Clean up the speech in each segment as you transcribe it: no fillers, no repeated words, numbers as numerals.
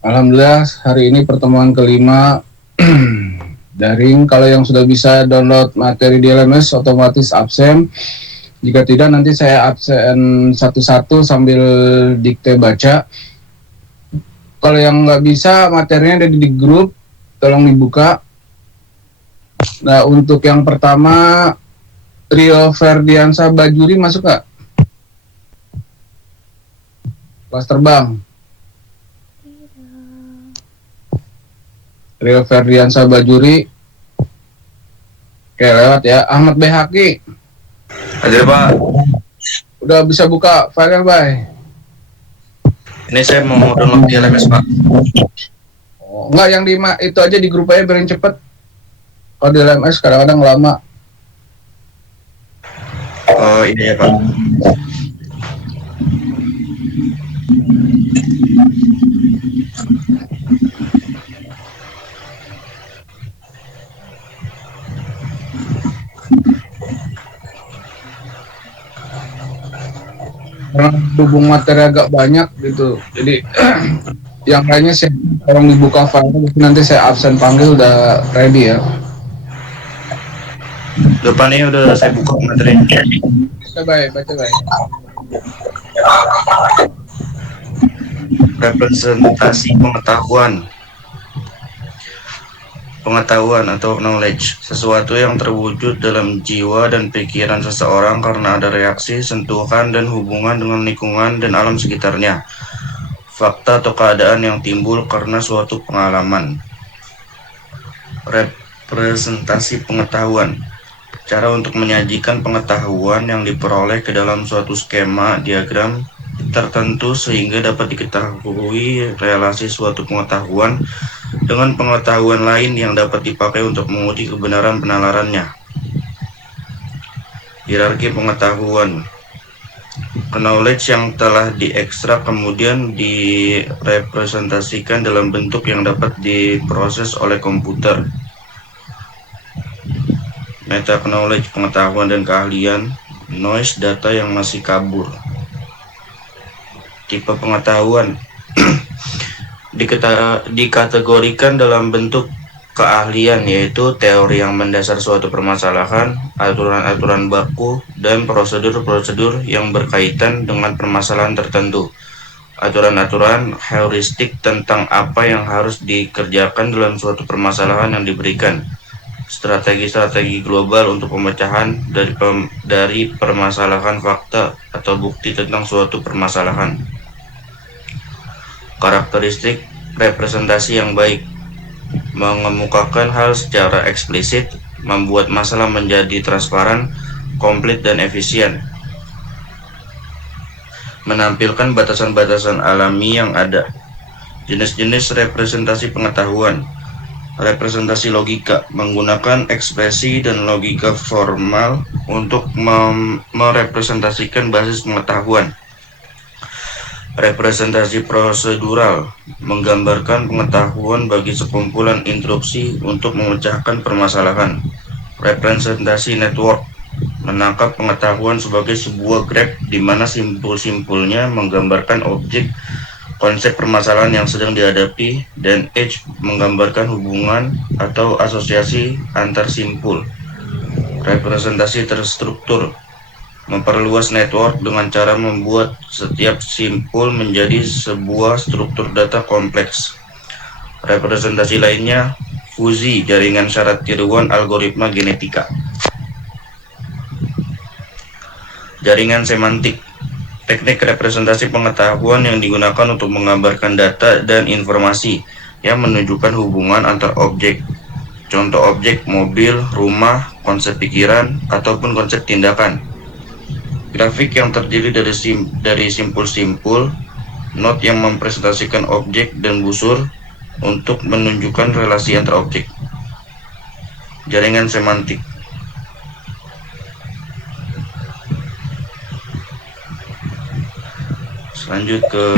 Alhamdulillah hari ini pertemuan kelima daring. Kalau yang sudah bisa download materi di LMS otomatis absen. Jika tidak nanti saya absen satu-satu sambil dikte baca. Kalau yang nggak bisa materinya ada di grup, tolong dibuka. Nah untuk yang pertama Rio Ferdiansa Bajuri masuk nggak? Kelas terbang. Rio Ferdiansa Bajuri. Oke lewat ya. Ahmad Behaki. Hadir Pak. Udah bisa buka file Bay? Ini saya mau download di LMS Pak. Oh, enggak yang itu aja di grup aja biar cepet. Kalau di LMS kadang-kadang lama. Oh iya ya Pak. Karena hubung materi agak banyak gitu, jadi yang lainnya saya tolong dibuka file, nanti saya absen panggil udah ready ya. Depan ini udah saya buka materi. Baca baik. Representasi pengetahuan atau knowledge, sesuatu yang terwujud dalam jiwa dan pikiran seseorang karena ada reaksi, sentuhan, dan hubungan dengan lingkungan dan alam sekitarnya. Fakta atau keadaan yang timbul karena suatu pengalaman. Representasi pengetahuan, cara untuk menyajikan pengetahuan yang diperoleh ke dalam suatu skema diagram tertentu sehingga dapat diketahui relasi suatu pengetahuan dengan pengetahuan lain yang dapat dipakai untuk menguji kebenaran penalarannya. Hierarki pengetahuan, knowledge yang telah diekstrak kemudian direpresentasikan dalam bentuk yang dapat diproses oleh komputer. Meta knowledge, pengetahuan dan keahlian. Noise, data yang masih kabur. Tipe pengetahuan dikategorikan dalam bentuk keahlian, yaitu teori yang mendasar suatu permasalahan, aturan-aturan baku, dan prosedur-prosedur yang berkaitan dengan permasalahan tertentu. Aturan-aturan heuristik tentang apa yang harus dikerjakan dalam suatu permasalahan yang diberikan. Strategi-strategi global untuk pemecahan dari permasalahan fakta atau bukti tentang suatu permasalahan. Karakteristik representasi yang baik, mengemukakan hal secara eksplisit, membuat masalah menjadi transparan, komplit dan efisien, menampilkan batasan-batasan alami yang ada. Jenis-jenis representasi pengetahuan. Representasi logika, menggunakan ekspresi dan logika formal untuk merepresentasikan basis pengetahuan. Representasi prosedural, menggambarkan pengetahuan bagi sekumpulan instruksi untuk memecahkan permasalahan. Representasi network, menangkap pengetahuan sebagai sebuah graf di mana simpul-simpulnya menggambarkan objek konsep permasalahan yang sedang dihadapi, dan edge menggambarkan hubungan atau asosiasi antar simpul. Representasi terstruktur, memperluas network dengan cara membuat setiap simpul menjadi sebuah struktur data kompleks. Representasi lainnya, fusi, jaringan syarat tiruan algoritma genetika. Jaringan semantik, teknik representasi pengetahuan yang digunakan untuk menggambarkan data dan informasi yang menunjukkan hubungan antar objek. Contoh objek mobil, rumah, konsep pikiran, ataupun konsep tindakan. Grafik yang terdiri dari simpul-simpul, not yang mempresentasikan objek dan busur untuk menunjukkan relasi antar objek. Jaringan semantik. Lanjut ke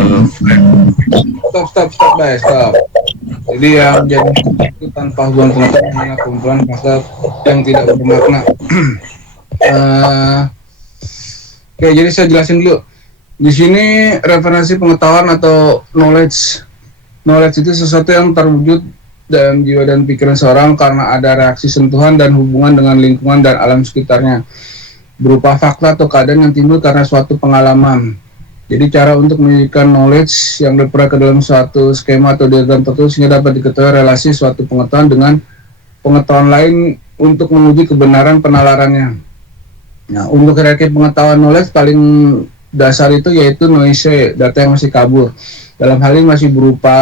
Stop, guys, stop. Jadi yang jadi itu tanpa hubungan pengetahuan hanya kumpulan kata yang tidak bermakna. Oke, jadi saya jelasin dulu. Di sini referensi pengetahuan atau knowledge. Knowledge itu sesuatu yang terwujud dalam jiwa dan pikiran seorang karena ada reaksi sentuhan dan hubungan dengan lingkungan dan alam sekitarnya, berupa fakta atau keadaan yang timbul karena suatu pengalaman. Jadi cara untuk menunjukkan knowledge yang diperoleh ke dalam suatu skema atau diagram tertentu sehingga dapat diketahui relasi suatu pengetahuan dengan pengetahuan lain untuk menguji kebenaran penalarannya. Nah, untuk hierarki pengetahuan knowledge paling dasar itu yaitu noise, data yang masih kabur. Dalam hal ini masih berupa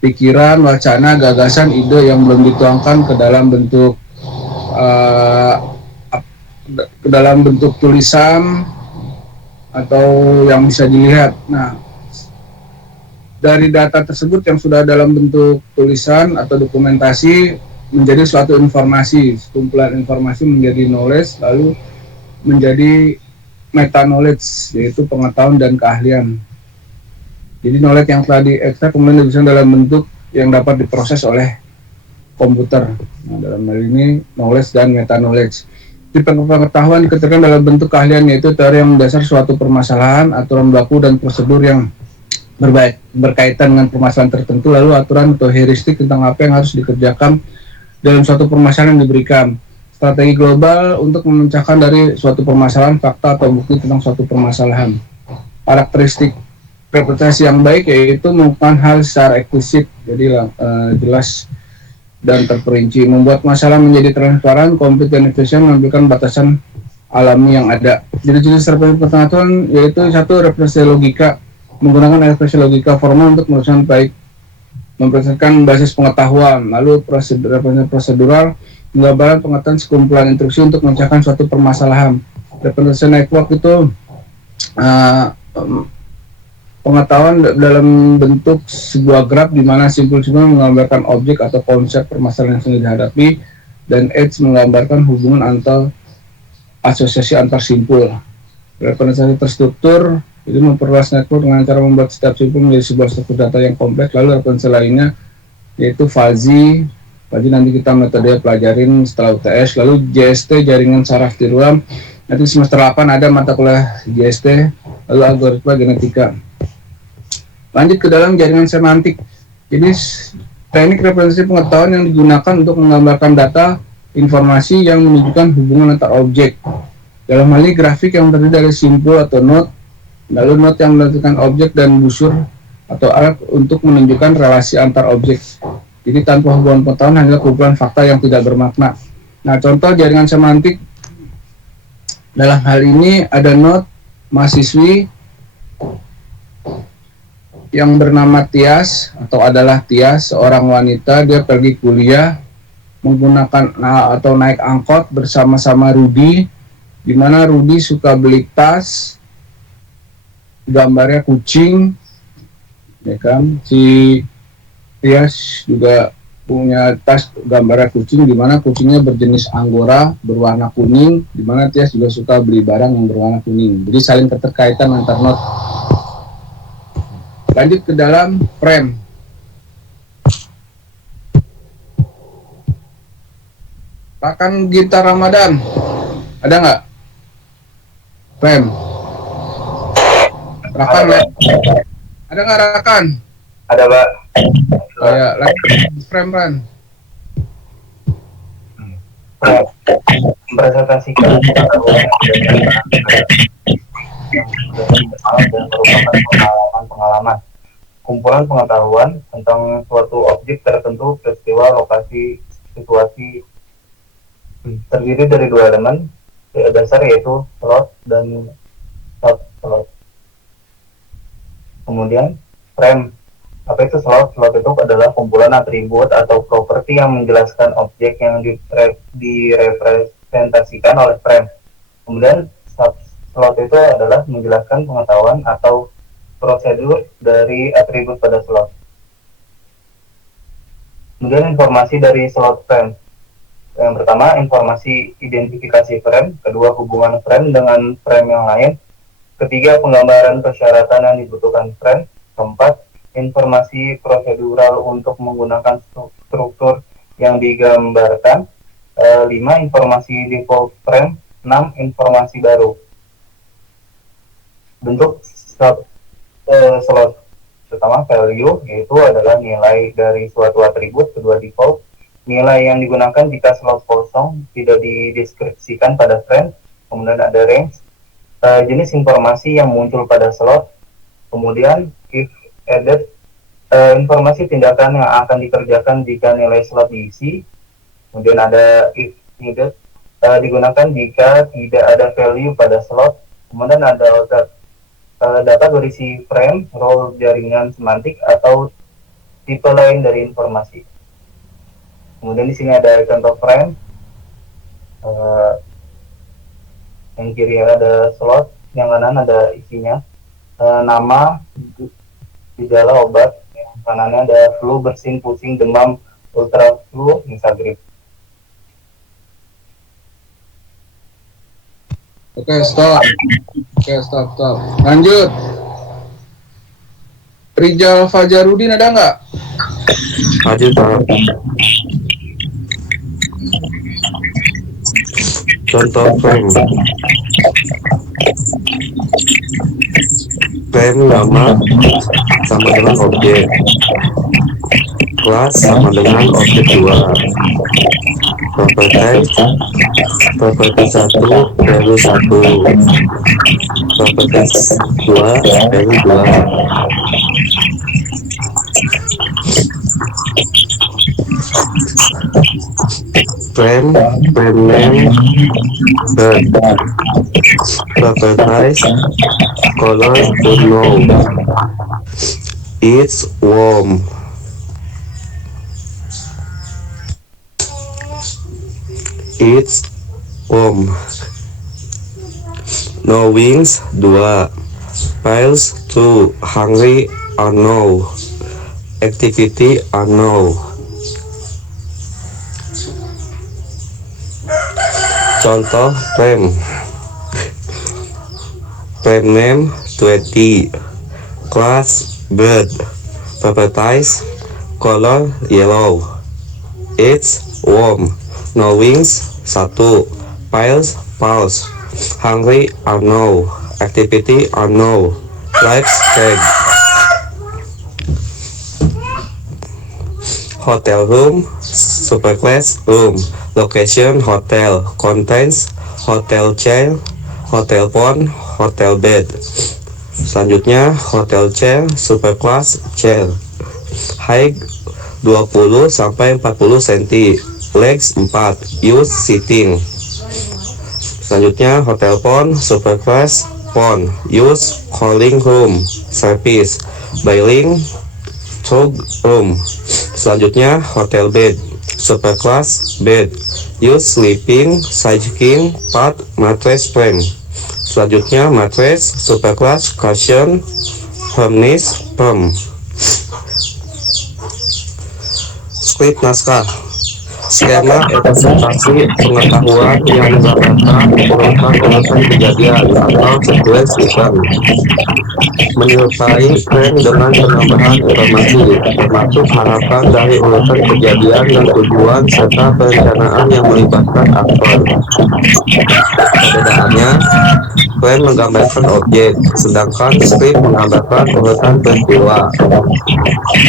pikiran, wacana, gagasan, ide yang belum dituangkan ke dalam bentuk tulisan atau yang bisa dilihat. Nah, dari data tersebut yang sudah dalam bentuk tulisan atau dokumentasi menjadi suatu informasi, kumpulan informasi menjadi knowledge, lalu menjadi meta knowledge, yaitu pengetahuan dan keahlian. Jadi knowledge yang telah diekstrak kemudian diberikan dalam bentuk yang dapat diproses oleh komputer. Nah, dalam hal ini knowledge dan meta knowledge. Di pengetahuan diketerkan dalam bentuk keahlian, yaitu teori yang mendasar suatu permasalahan, aturan baku dan prosedur yang berkaitan dengan permasalahan tertentu, lalu aturan atau heuristik tentang apa yang harus dikerjakan dalam suatu permasalahan yang diberikan. Strategi global untuk memecahkan dari suatu permasalahan, fakta atau bukti tentang suatu permasalahan. Karakteristik representasi yang baik yaitu melakukan hal secara eksplisit, jadi jelas dan terperinci, membuat masalah menjadi transparan, komplit dan efisien, menampilkan batasan alami yang ada. Jadi jenis representasi pengetahuan yaitu satu, representasi logika, menggunakan representasi logika formal untuk merumuskan baik, mempresentasikan basis pengetahuan. Lalu representasi prosedural, menggambarkan pengetahuan sekumpulan instruksi untuk memecahkan suatu permasalahan. Representasi network itu pengetahuan dalam bentuk sebuah graf di mana simpul-simpul menggambarkan objek atau konsep permasalahan yang sedang dihadapi, dan edge menggambarkan hubungan atau asosiasi antar simpul. Representasi terstruktur itu memperluas network dengan cara membuat setiap simpul menjadi sebuah struktur data yang kompleks. Lalu representasi lainnya yaitu fuzzy nanti kita metode pelajarin setelah UTS. Lalu JST, jaringan saraf tiruan, nanti semester 8 ada mata kuliah JST. Lalu algoritma genetika. Lanjut ke dalam jaringan semantik. Jadi teknik representasi pengetahuan yang digunakan untuk menggambarkan data informasi yang menunjukkan hubungan antar objek. Dalam hal ini grafik yang terdiri dari simpul atau node, lalu node yang menentukan objek dan busur atau arc untuk menunjukkan relasi antar objek. Jadi tanpa hubungan pengetahuan hanya kumpulan fakta yang tidak bermakna. Nah, contoh jaringan semantik dalam hal ini ada node mahasiswi yang bernama Tias atau adalah Tias, seorang wanita. Dia pergi kuliah menggunakan atau naik angkot bersama-sama Rudi, di mana Rudi suka beli tas gambarnya kucing, ya kan? Si Tias juga punya tas gambarnya kucing, di mana kucingnya berjenis Angora berwarna kuning, di mana Tias juga suka beli barang yang berwarna kuning. Jadi saling keterkaitan antar not. Lanjut ke dalam frame. Rakan gitar Ramadan, ada nggak? Frame. Rakan ada nggak Rakan? Ada, Pak. Oh ya, frame Ran. Mempresentasikan dan merupakan pengalaman, kumpulan pengetahuan tentang suatu objek tertentu, peristiwa, lokasi, situasi, terdiri dari dua elemen dasar yaitu slot dan subslot. Kemudian frame. Apa itu slot? Slot itu adalah kumpulan atribut atau properti yang menjelaskan objek yang direpresentasikan oleh frame. Kemudian subslot itu adalah menjelaskan pengetahuan atau prosedur dari atribut pada slot. Kemudian informasi dari slot frame. Yang pertama, informasi identifikasi frame. Kedua, hubungan frame dengan frame yang lain. Ketiga, penggambaran persyaratan yang dibutuhkan frame. Keempat, informasi prosedural untuk menggunakan struktur yang digambarkan. 5, informasi default frame. 6, informasi baru. Bentuk slot pertama value, yaitu adalah nilai dari suatu atribut. Kedua default, nilai yang digunakan jika slot kosong tidak dideskripsikan pada frame. Kemudian ada range, jenis informasi yang muncul pada slot. Kemudian if added, informasi tindakan yang akan dikerjakan jika nilai slot diisi. Kemudian ada if needed, digunakan jika tidak ada value pada slot. Kemudian ada outside, data berisi frame, role, jaringan, semantik, atau tipe lain dari informasi. Kemudian di sini ada contoh frame, yang kiri ada slot, yang kanan ada isinya, nama, gejala, obat, yang kanannya ada flu, bersin, pusing, demam, ultra flu, grip. Oke, stop. Lanjut. Rijal Fajarudin ada nggak? Hadir Pak. Contoh frame. Frame nama sama dengan objek. Kelas sama dengan objek 2. Properti 1 value 1. Properti 2 value 2. Frame name bird. Properties color unknown. It's warm. It's warm. No wings 2. Piles 2. Hungry unknown. Activity unknown. Contoh frame. Frame name 20. Class bird. Properties color yellow. It's warm. No wings 1. Piles pulse. Hungry unknown. Activity unknown. Life tag. Hotel room, superclass room. Location hotel. Contents hotel chair, hotel phone, hotel bed. Selanjutnya hotel chair, superclass chair. Height 20 sampai 40 cm. Legs 4. Use sitting. Selanjutnya hotel phone, superclass phone. Use calling room service. Bailing tug room. Selanjutnya hotel bed, superclass bed. Use sleeping, side king, part, mattress frame. Selanjutnya mattress, superclass cushion, harness firm. Script naskah. Skema representasi pengetahuan yang menggambarkan urutan kejadian atau sequence event, menyertai frame dengan penambahan informasi termasuk harapan dari urutan kejadian dan tujuan serta perencanaan yang melibatkan aktor. Perbedaannya, frame menggambarkan objek, sedangkan script menggambarkan urutan peristiwa.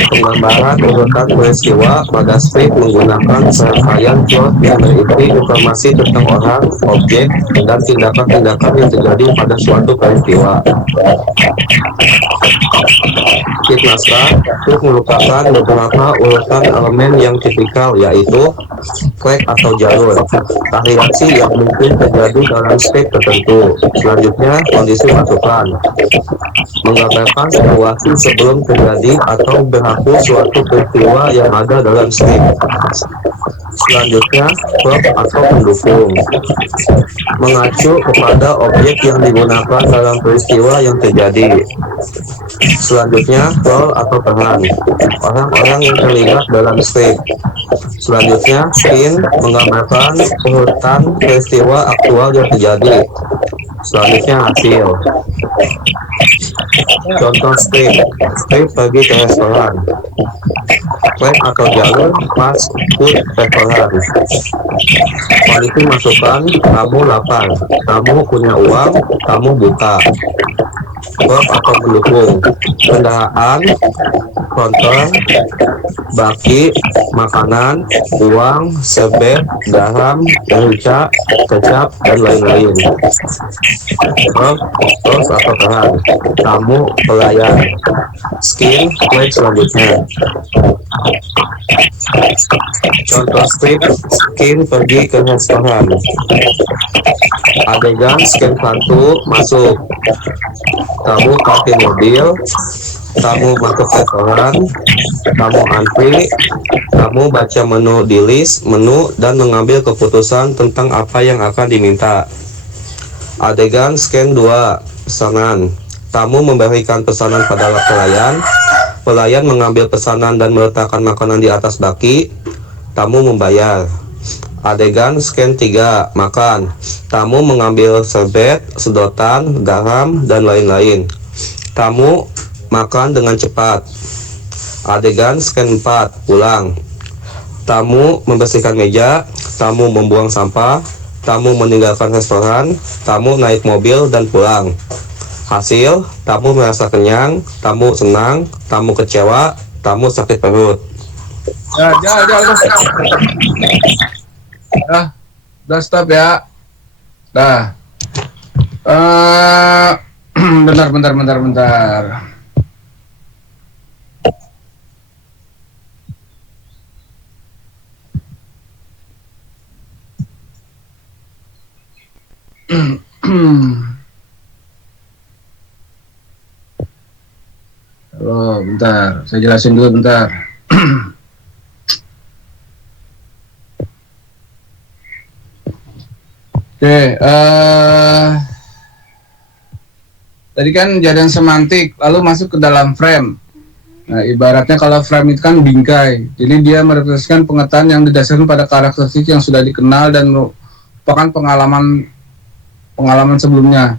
Penggambaran urutan peristiwa pada script menggunakan serangkaian plot yang berisi informasi tentang orang, objek, dan tindakan-tindakan yang terjadi pada suatu peristiwa. Kit naskah merupakan beberapa urutan elemen yang tipikal, yaitu track atau jalur, variasi yang mungkin terjadi dalam script tertentu. Selanjutnya, kondisi masukan, menggambarkan situasi sebelum terjadi atau berlaku suatu peristiwa yang ada dalam script. Selanjutnya, prop atau pendukung, mengacu kepada objek yang digunakan dalam peristiwa yang terjadi. Selanjutnya, role atau peran, orang-orang yang terlibat dalam script. Selanjutnya, scene, menggambarkan urutan peristiwa aktual yang terjadi. Selanjutnya, hasil. Contoh script pergi ke restoran. Track atau jalur, pas, food, restoran. Kondisi masukan, kamu lapar, kamu punya uang, kamu buta. verb atau mendukung, kendaraan, konter, baki, makanan, uang, sebet, garam, merica, kecap, dan lain-lain. Verb, terus atau peran, tamu, pelayan, skin, kue selanjutnya. Contoh skrip, skin pergi ke restoran. Adegan scan kartu masuk. Kamu parkir mobil, kamu masuk restoran, kamu antri, kamu baca menu di list menu dan mengambil keputusan tentang apa yang akan diminta. Adegan scan 2, pesanan. Tamu memberikan pesanan pada pelayan, pelayan mengambil pesanan dan meletakkan makanan di atas baki, tamu membayar. Adegan scan 3, makan. Tamu mengambil serbet, sedotan, garam, dan lain-lain. Tamu makan dengan cepat. Adegan scan 4, pulang. Tamu membersihkan meja, tamu membuang sampah, tamu meninggalkan restoran, tamu naik mobil dan pulang. Hasil, tamu merasa kenyang, tamu senang, tamu kecewa, tamu sakit perut. Udah stop ya. Dah. Bentar. Halo, bentar. Saya jelasin dulu bentar. Oke, tadi kan kejadian semantik, lalu masuk ke dalam frame. Nah, ibaratnya kalau frame itu kan bingkai, jadi dia merepresentasikan pengetahuan yang didasarkan pada karakteristik yang sudah dikenal dan merupakan pengalaman sebelumnya.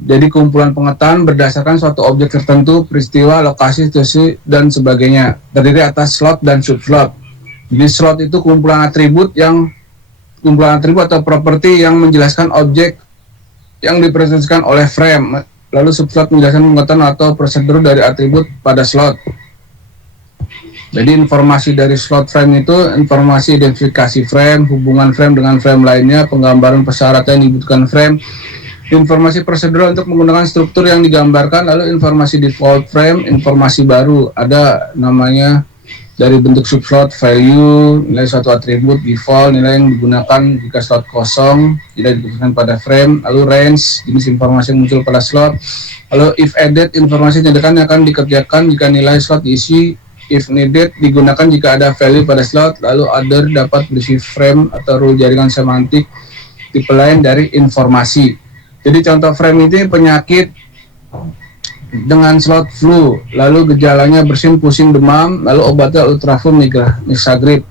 Jadi kumpulan pengetahuan berdasarkan suatu objek tertentu, peristiwa, lokasi, situasi, dan sebagainya. Terdiri atas slot dan subslot. Jadi slot itu kumpulan atribut atau properti yang menjelaskan objek yang dipresentasikan oleh frame. Lalu subslot menjelaskan pengetahuan atau prosedur dari atribut pada slot. Jadi informasi dari slot frame itu informasi identifikasi frame, hubungan frame dengan frame lainnya, penggambaran persyaratan yang dibutuhkan frame, informasi prosedural untuk menggunakan struktur yang digambarkan, lalu informasi default frame, informasi baru, ada namanya dari bentuk subslot, value, nilai suatu atribut, default, nilai yang digunakan jika slot kosong, tidak dibutuhkan pada frame, lalu range, jenis informasi yang muncul pada slot, lalu if added, informasi tindakan yang akan dikerjakan jika nilai slot diisi, if needed, digunakan jika ada value pada slot, lalu other dapat berisi frame atau rule jaringan semantik, tipe lain dari informasi. Jadi contoh frame ini penyakit dengan slot flu, lalu gejalanya bersin, pusing, demam, lalu obatnya ultraflu misagrip.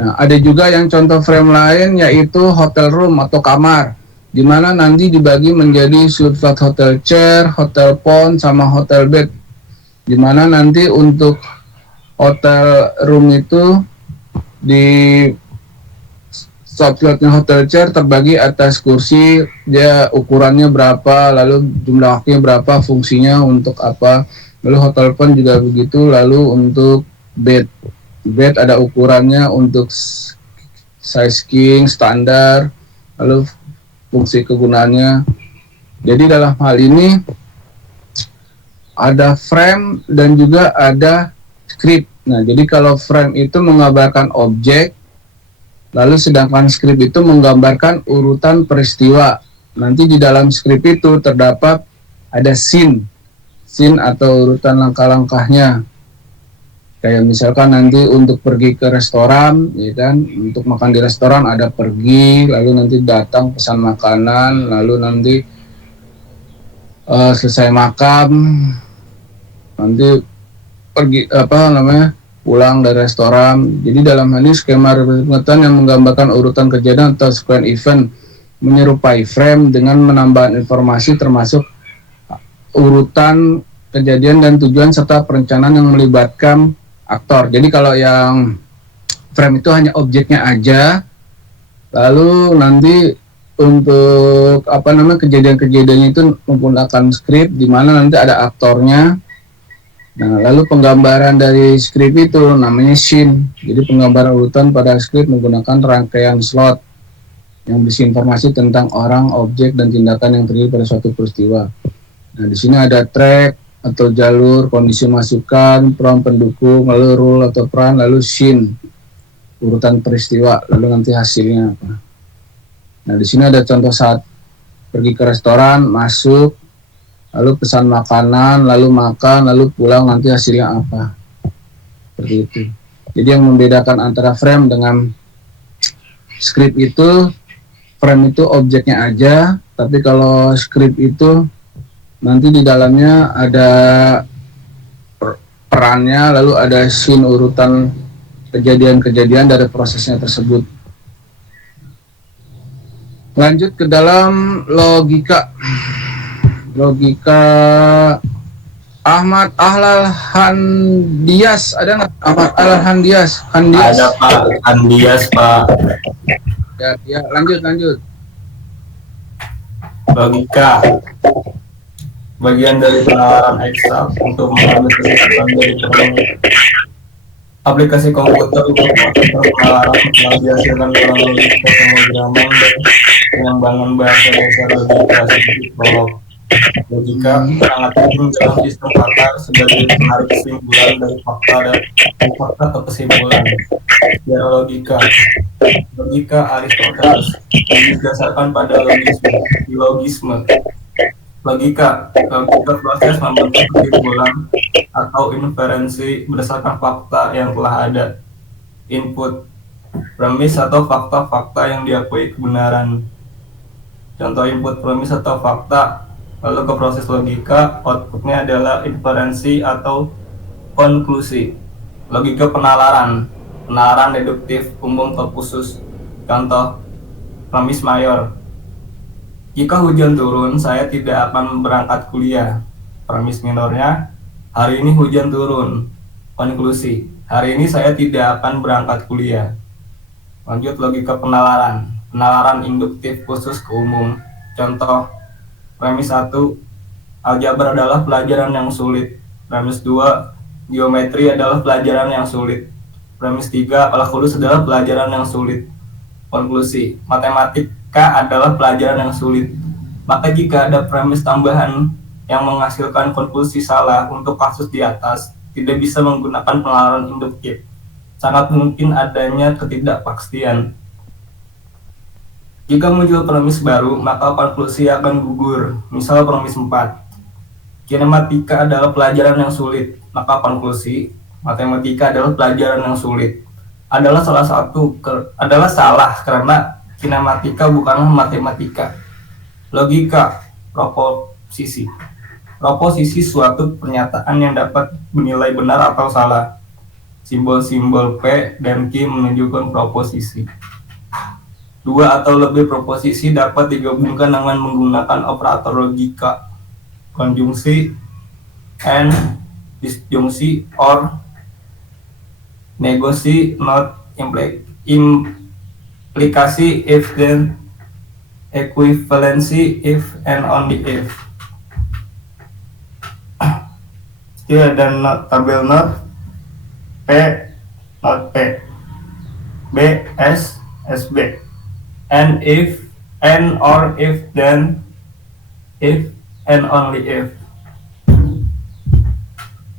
Nah, ada juga yang contoh frame lain yaitu hotel room atau kamar, di mana nanti dibagi menjadi subslot hotel chair, hotel pond, sama hotel bed. Di mana nanti untuk hotel room itu di subslotnya hotel chair terbagi atas kursi, dia ukurannya berapa, lalu jumlah waktunya berapa, fungsinya untuk apa. Lalu hotel pun juga begitu. Lalu untuk bed ada ukurannya untuk size king, standar, lalu fungsi kegunaannya. Jadi dalam hal ini ada frame dan juga ada script. Nah, jadi kalau frame itu menggambarkan objek, lalu sedangkan skrip itu menggambarkan urutan peristiwa. Nanti di dalam skrip itu terdapat ada scene atau urutan langkah-langkahnya. Kayak misalkan nanti untuk pergi ke restoran, ya kan, untuk makan di restoran ada pergi, lalu nanti datang pesan makanan, lalu nanti selesai makan, nanti pergi pulang dari restoran. Jadi dalam hal ini skema pengetahuan yang menggambarkan urutan kejadian atau sequence event menyerupai frame dengan menambahkan informasi termasuk urutan kejadian dan tujuan serta perencanaan yang melibatkan aktor. Jadi kalau yang frame itu hanya objeknya aja, lalu nanti untuk kejadian-kejadian itu menggunakan skrip di mana nanti ada aktornya. Nah, lalu penggambaran dari skrip itu namanya scene. Jadi penggambaran urutan pada skrip menggunakan rangkaian slot yang berisi informasi tentang orang, objek, dan tindakan yang terjadi pada suatu peristiwa. Nah, di sini ada track atau jalur, kondisi masukan, peran pendukung, lalu rule atau peran, lalu scene, urutan peristiwa, lalu nanti hasilnya apa. Nah, di sini ada contoh saat pergi ke restoran, masuk, lalu pesan makanan, lalu makan, lalu pulang, nanti hasilnya apa. Seperti itu. Jadi yang membedakan antara frame dengan script itu, frame itu objeknya aja, tapi kalau script itu nanti di dalamnya ada perannya, lalu ada scene urutan kejadian-kejadian dari prosesnya tersebut. Lanjut ke dalam logika. Logika Ahmad Ahlal Handias, ada nggak? Ahmad Ahlal Handias. Ada Pak, Andias Pak. Ya, lanjut. Logika bagian dari penalaran eksak untuk mengambil kesimpulan dari aplikasi komputer untuk melakukan penalaran telah dihasilkan dalam logika pemrograman dan pengembangan bahasa dasar logika seperti prolog. Logika sangat penting dalam sistem kata sebagai penarik kesimpulan dari fakta atau kesimpulan. Secara logika Aristoteles didasarkan pada logisme. Logika proses membentuk kesimpulan atau inferensi berdasarkan fakta yang telah ada. Input, premis atau fakta-fakta yang diakui kebenaran. Contoh input, premis atau fakta. Lalu ke proses logika, outputnya adalah inferensi atau konklusi. Logika penalaran deduktif umum atau khusus. Contoh, premis mayor. Jika hujan turun, saya tidak akan berangkat kuliah. Premis minornya, hari ini hujan turun. Konklusi, hari ini saya tidak akan berangkat kuliah. Lanjut logika penalaran induktif khusus ke umum. Contoh, premis 1, aljabar adalah pelajaran yang sulit. Premis 2, geometri adalah pelajaran yang sulit. Premis 3, kalkulus adalah pelajaran yang sulit. Konklusi, matematika adalah pelajaran yang sulit. Maka jika ada premis tambahan yang menghasilkan konklusi salah untuk kasus di atas, tidak bisa menggunakan penalaran induktif. Sangat mungkin adanya ketidakpastian. Jika muncul premis baru, maka konklusi akan gugur. Misal premis 4, kinematika adalah pelajaran yang sulit. Maka konklusi, matematika adalah pelajaran yang sulit. Adalah salah karena kinematika bukanlah matematika. Logika proposisi. Proposisi suatu pernyataan yang dapat dinilai benar atau salah. Simbol-simbol P dan Q menunjukkan proposisi. Dua atau lebih proposisi dapat digabungkan dengan menggunakan operator logika. Konjungsi, and, disjungsi, or, negasi, not, implikasi, if then, equivalency, if and only if. Still ada not, tabel not, P, not P, B, S, SB, and if, and or if then, if and only if.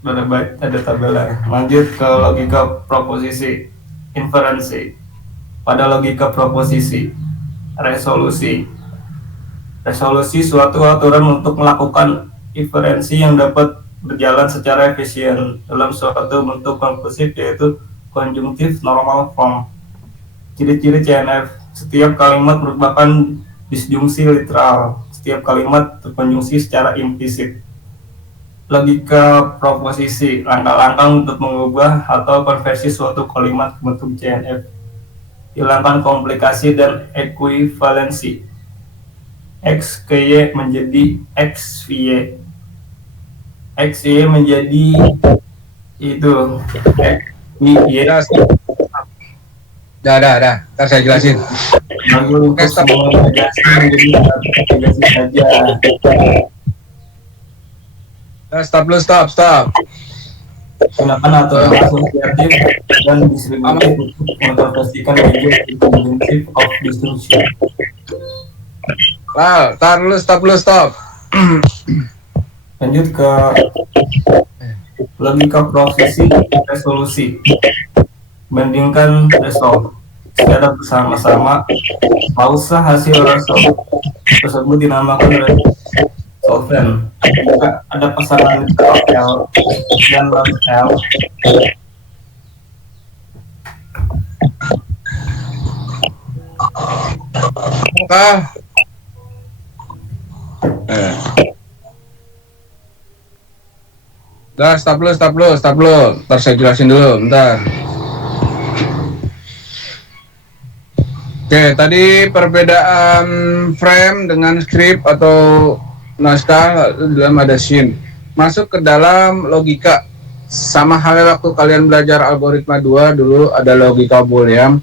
Ada tabelnya. Lanjut ke logika proposisi, inferensi. Pada logika proposisi, resolusi suatu aturan untuk melakukan inferensi yang dapat berjalan secara efisien dalam suatu bentuk konklusif, yaitu konjungtif normal form. Ciri-ciri CNF, setiap kalimat merupakan disjungsi literal, setiap kalimat terkonjungsi secara implisit. Logika proposisi, langkah-langkah untuk mengubah atau konversi suatu kalimat ke bentuk CNF. Hilangkan komplikasi dan ekuivalensi. X ke Y menjadi X Y. X Y menjadi itu X Y. Dah. Ntar saya jelasin. bagi untuk stop. semua negasi menjadi negasi saja. Stop. Silakan atur asosiatif dan distributif untuk menginterpretasikan gadget intensive of destruction. Tar dulu, stop. Lanjut ke logika prosesi resolusi. Bandingkan resolve secara bersama-sama. Pausa hasil resolve tersebut dinamakan solvent. Jika ada pasangan literal L dan non L, Stop dulu. Ntar saya jelasin dulu, bentar. Oke, tadi perbedaan frame dengan script atau naskah dalam ada scene. Masuk ke dalam logika. Sama halnya waktu kalian belajar algoritma 2 dulu ada logika Boolean.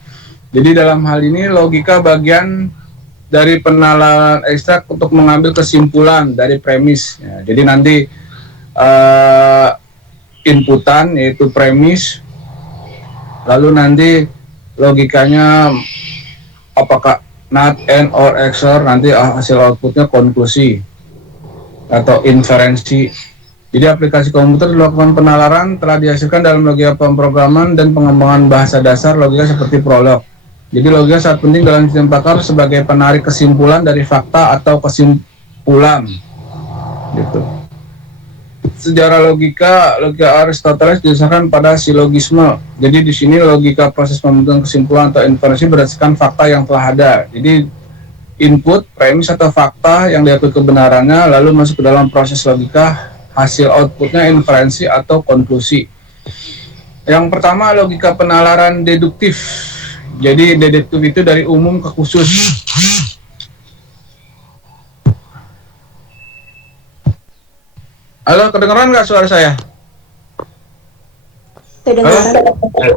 Jadi dalam hal ini logika bagian dari penalaran ekstrak untuk mengambil kesimpulan dari premis. Ya, jadi nanti inputan yaitu premis, lalu nanti logikanya apakah not, and, or, XOR, nanti hasil outputnya konklusi atau inferensi. Jadi aplikasi komputer dilakukan penalaran telah dihasilkan dalam logika pemrograman dan pengembangan bahasa dasar logika seperti prolog. Jadi logika sangat penting dalam sistem pakar sebagai penarik kesimpulan dari fakta atau kesimpulan gitu. Sejarah logika Aristoteles didasarkan pada silogisme. Jadi di sini logika proses pembentukan kesimpulan atau inferensi berdasarkan fakta yang telah ada. Jadi input, premis atau fakta yang diakui kebenarannya lalu masuk ke dalam proses logika, hasil outputnya inferensi atau konklusi. Yang pertama logika penalaran deduktif. Jadi deduktif itu dari umum ke khusus. Halo, kedengeran nggak suara saya?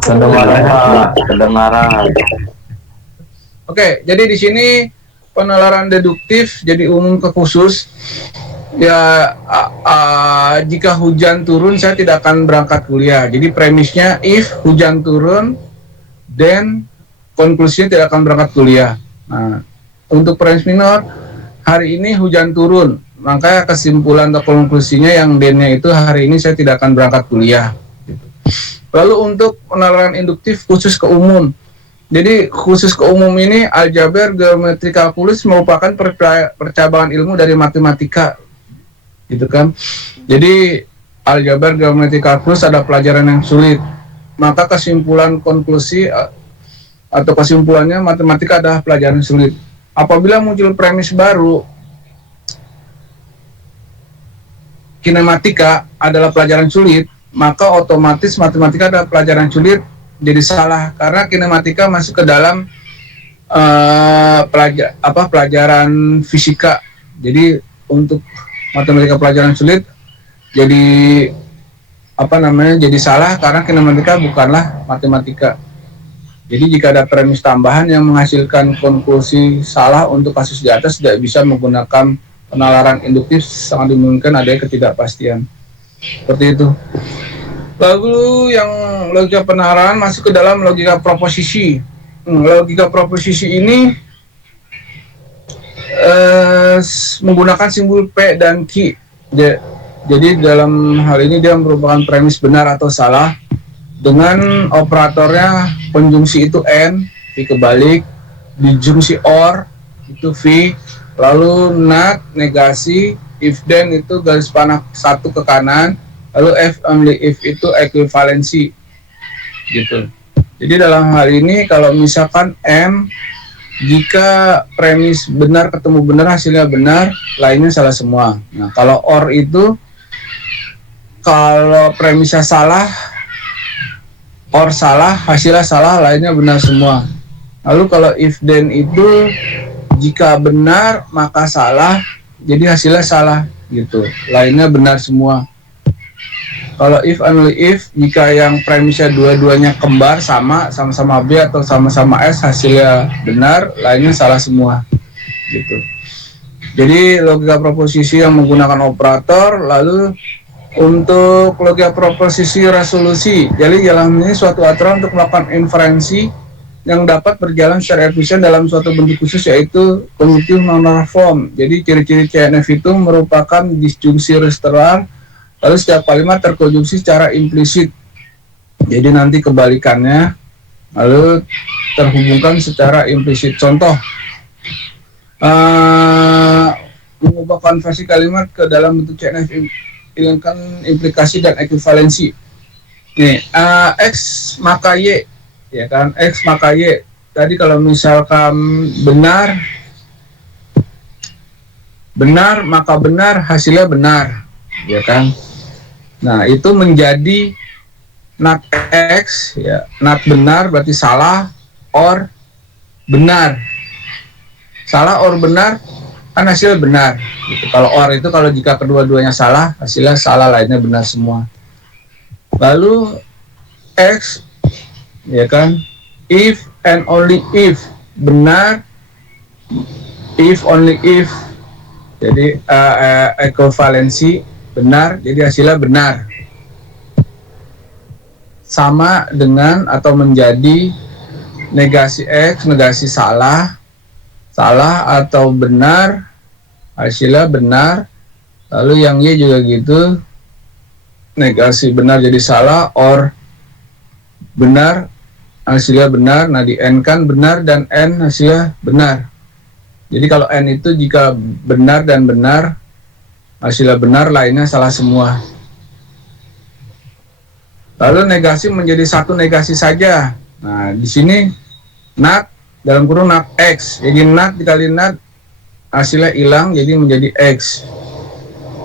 Kedengaran. Oke, jadi di sini penalaran deduktif jadi umum ke khusus. Ya, jika hujan turun saya tidak akan berangkat kuliah. Jadi premisnya if hujan turun, then konklusinya tidak akan berangkat kuliah. Nah, untuk premis minor, hari ini hujan turun. Maka kesimpulan atau konklusinya yang D-nya itu hari ini saya tidak akan berangkat kuliah. Lalu untuk penalaran induktif khusus ke umum. Jadi khusus ke umum ini aljabar, geometri, kalkulus merupakan percabangan ilmu dari matematika. Gitu kan. Jadi aljabar, geometri, kalkulus ada pelajaran yang sulit. Maka kesimpulan konklusi atau kesimpulannya matematika adalah pelajaran sulit. Apabila muncul premis baru, kinematika adalah pelajaran sulit, maka otomatis matematika adalah pelajaran sulit jadi salah karena kinematika masuk ke dalam pelajaran fisika. Jadi untuk matematika pelajaran sulit jadi jadi salah karena kinematika bukanlah matematika. Jadi jika ada premis tambahan yang menghasilkan konklusi salah untuk kasus di atas tidak bisa menggunakan penalaran induktif, sangat dimungkinkan adanya ketidakpastian. Seperti itu. Lalu yang logika penalaran masuk ke dalam logika proposisi. Logika proposisi ini menggunakan simbol P dan Q. Jadi dalam hal ini dia merupakan premis benar atau salah. Dengan operatornya konjungsi itu N, V kebalik, disjungsi OR itu V, lalu not negasi, if then itu garis panah 1 ke kanan, lalu if only if itu ekuivalensi gitu. Jadi dalam hal ini kalau misalkan M, jika premis benar ketemu benar hasilnya benar, lainnya salah semua. Nah kalau OR itu kalau premisnya salah, OR salah, hasilnya salah, lainnya benar semua. Lalu kalau if then itu jika benar maka salah, jadi hasilnya salah gitu. Lainnya benar semua. Kalau if only if, jika yang premisnya dua-duanya kembar sama-sama B atau sama-sama S, hasilnya benar, lainnya salah semua. Gitu. Jadi logika proposisi yang menggunakan operator, lalu untuk logika proposisi resolusi. Jadi dalam ini suatu aturan untuk melakukan inferensi yang dapat berjalan secara efisien dalam suatu bentuk khusus, yaitu conjunctive nominal form. Jadi ciri-ciri CNF itu merupakan disjungsi restoran, lalu setiap kalimat terkonjungsi secara implisit. Jadi nanti kebalikannya, lalu terhubungkan secara implisit. Contoh, mengubah konversi kalimat ke dalam bentuk CNF, hilangkan implikasi dan ekuivalensi. Nih, X maka Y, ya kan? X maka Y. Tadi kalau misalkan benar maka benar, hasilnya benar, ya kan? Nah, itu menjadi not X, ya, not benar berarti salah, or benar. Salah or benar kan hasilnya benar. Gitu. Kalau or itu kalau jika kedua-duanya salah, hasilnya salah, lainnya benar semua. Lalu X, ya kan, if and only if, benar, if only if, jadi ekuivalensi benar, jadi hasilnya benar. Sama dengan atau menjadi negasi X, negasi salah, salah atau benar, hasilnya benar. Lalu yang Y juga gitu, negasi benar jadi salah, or benar, hasilnya benar. Nah di N kan benar dan N hasilnya benar. Jadi kalau N itu jika benar dan benar, hasilnya benar, lainnya salah semua. Lalu negasi menjadi satu negasi saja. Nah di sini not dalam kurung not X, jadi not dikali not, hasilnya hilang jadi menjadi X.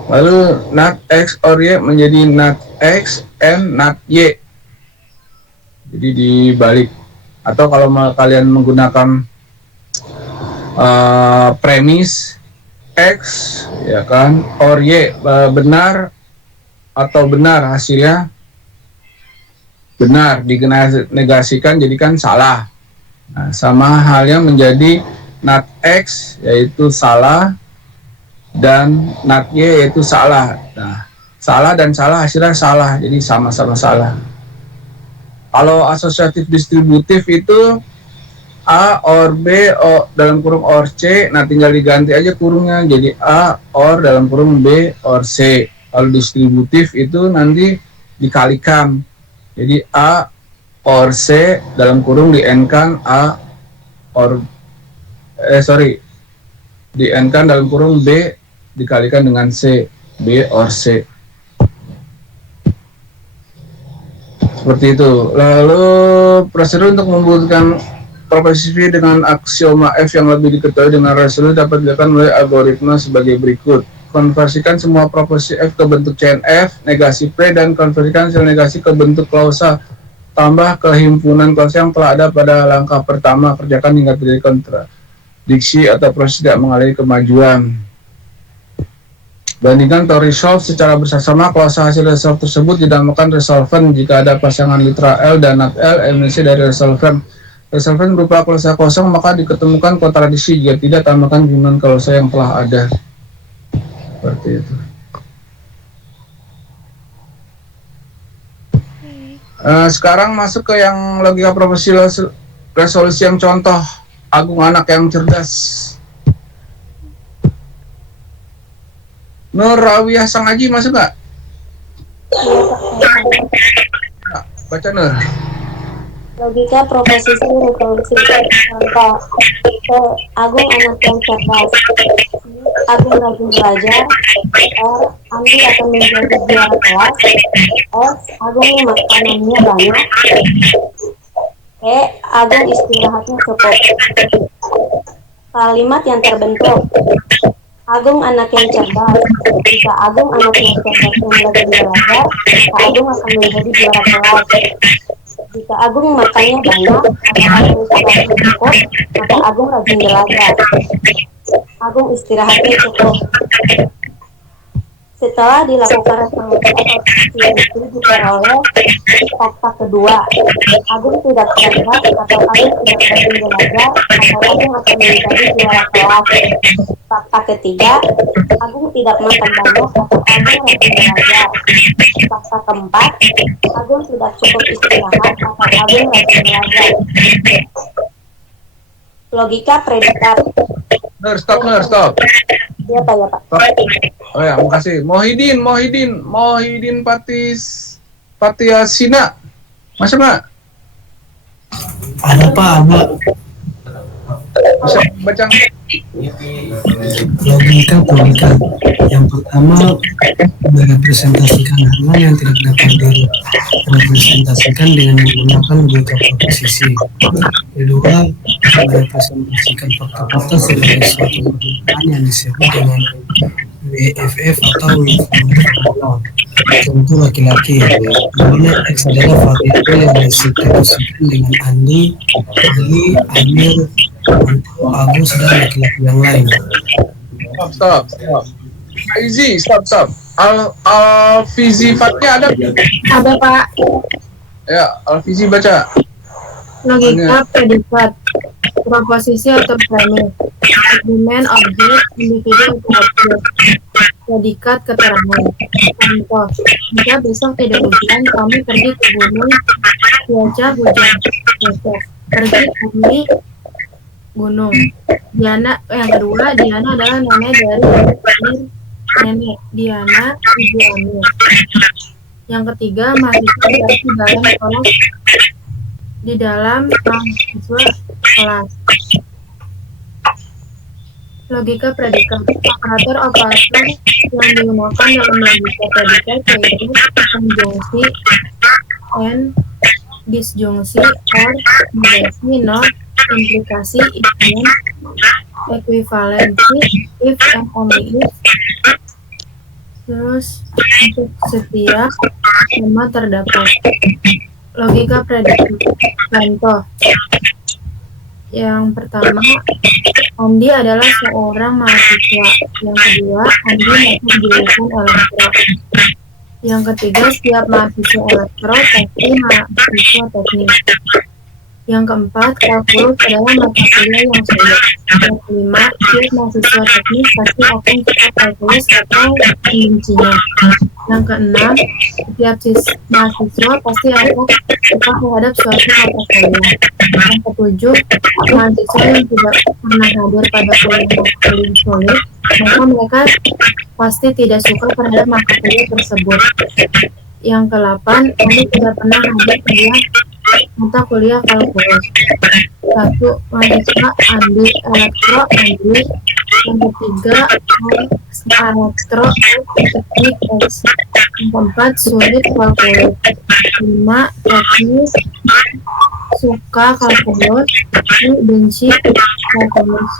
Lalu not X or Y menjadi not X and not Y, jadi dibalik. Atau kalau kalian menggunakan premis X, ya kan, or Y, benar atau benar, hasilnya benar, dinegasikan jadikan salah. Nah, sama halnya menjadi not X yaitu salah dan not Y yaitu salah. Nah, salah dan salah hasilnya salah, jadi sama-sama salah. Kalau asosiatif distributif itu A or B o, dalam kurung or C, nah tinggal diganti aja kurungnya jadi A or dalam kurung B or C. Kalau distributif itu nanti dikalikan, jadi A or C dalam kurung di N kan A or di N kan dalam kurung B dikalikan dengan C, B or C. Seperti itu. Lalu prosedur untuk membuatkan proposisi dengan aksioma F yang lebih diketahui dengan resolusi dapat dilakukan melalui algoritma sebagai berikut. Konversikan semua proposisi F ke bentuk CNF, negasi P, dan konversikan sel negasi ke bentuk klausa. Tambah kehimpunan klausa yang telah ada pada langkah pertama, kerjakan hingga terjadi kontradiksi atau proses tidak mengalami kemajuan. Bandingkan atau resolve secara bersama-sama klausa hasil resolve tersebut dinamakan resolvent jika ada pasangan litera L dan not L, emisi dari resolvent. Resolvent berupa klausa kosong, maka diketemukan kontradiksi, jika tidak tambahkan jumlah klausa yang telah ada. Seperti itu. Sekarang masuk ke yang logika proposisi resolusi yang contoh. Agung anak yang cerdas. Nur Rawiyah Sang Aji masuk nggak? Baca Nur. Logika proposisi resolusi contoh. Agung anak yang cerdas. Agung rajin belajar. Andi akan menjadi juara kelas. Agung makanannya banyak. Agung istirahatnya cukup. Kalimat yang terbentuk. Agung anak yang cerdas. Jika Agung anak yang cerdas yang rajin belajar, maka Agung akan menjadi juara kelas. Jika Agung makannya banyak atau Agung istirahatnya cukup, maka Agung rajin belajar. Agung istirahatnya cukup. Setelah dilakukan resolusi atau PhD diperoleh fakta kedua, Agung tidak cerdas atau Agung tidak rajin belajar atau Agung akan menjadi juara kelas. Fakta ketiga, Agung tidak makan banyak atau Agung rajin belajar. Fakta keempat, Agung tidak cukup istirahat atau Agung rajin belajar. Logika predikat. Stop. Iya Pak, ya Pak. Oh ya, makasih. Mohidin Patiasina. Masa Mak? Ada Pak, ada. Bisa baca? Logika. Yang pertama, merepresentasikan hal yang tidak dapat direpresentasikan dengan menggunakan logika proposisi. Kedua, merepresentasikan fakta-fakta sebagai suatu permukaan yang disebut dengan WFF atau Wave. Contoh laki-laki, dimana X adalah variabel yang disubstitusikan dengan Andi, Ali, Amir, atau Agus dan laki-laki yang lain. Stop. Fizi, stop. Al-Fizi Fatnya ada? Ada Pak. Ya, Al-Fizi baca. Logika predikat, proposisi atau premis, argumen, objek, individu atau objek, predikat keterangan. Contoh, jika besok tidak hujan, kami pergi ke gunung. Cuaca hujan. Besok pergi kami gunung. Diana, yang kedua, Diana adalah nenek dari nenek Diana, ibu Amir. Yang ketiga, mahasiswa di dalam mahasiswa kelas. Logika predikat, operator yang digunakan dalam logika predikat yaitu konjungsi and, disjungsi or, negasi, not, implikasi, if, ekuivalensi, if and only if, terus untuk setiap sama terdapat. Logika predikat. Contoh. Yang pertama, Andi adalah seorang mahasiswa. Yang kedua, Andi masuk jurusan elektro. Yang ketiga, setiap mahasiswa elektro pasti mahasiswa teknik. Yang keempat, kalkulus adalah mata kuliah yang sulit. Yang kelima, setiap mahasiswa teknik pasti akan suka kalkulus atau membencinya. Yang keenam, setiap mahasiswa pasti akan suka terhadap suatu mata kuliah. Yang ketujuh, mahasiswa yang tidak pernah hadir pada kuliah sulit, maka mereka pasti tidak suka terhadap mata kuliah tersebut. Yang ke-8, Andi tidak pernah hadir pada mata kuliah kalkulus. 1. Mahasiswa Andi elektro Andi. Yang ketiga, elektro teknik X. Yang keempat, sulit kalkulus. 5. Teknis suka kalkulus. Benci kalkulus.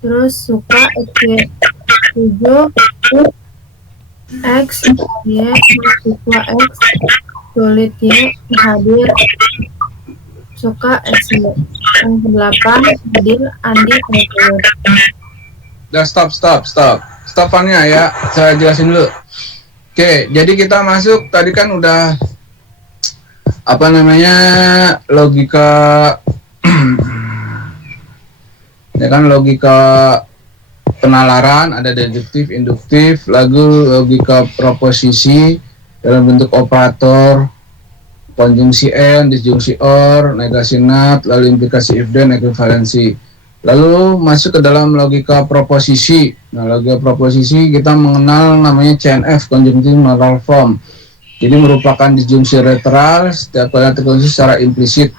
Terus suka X. 7. X, Y, mahasiswa X, sulit Y, hadir, suka X, Y. Yang ke-8, hadir, Andi, kalkulus. Udah, stop Fania ya, saya jelasin dulu. Oke, jadi kita masuk, tadi kan udah logika ya kan, logika penalaran, ada deduktif, induktif, lalu logika proposisi dalam bentuk operator, konjungsi and, disjungsi or, negasi not, lalu implikasi if then, ekuivalensi. Lalu masuk ke dalam logika proposisi. Nah, logika proposisi kita mengenal namanya CNF, conjunctive neural form. Jadi merupakan disjungsi lateral setiap kali terkonjungsi secara implisit.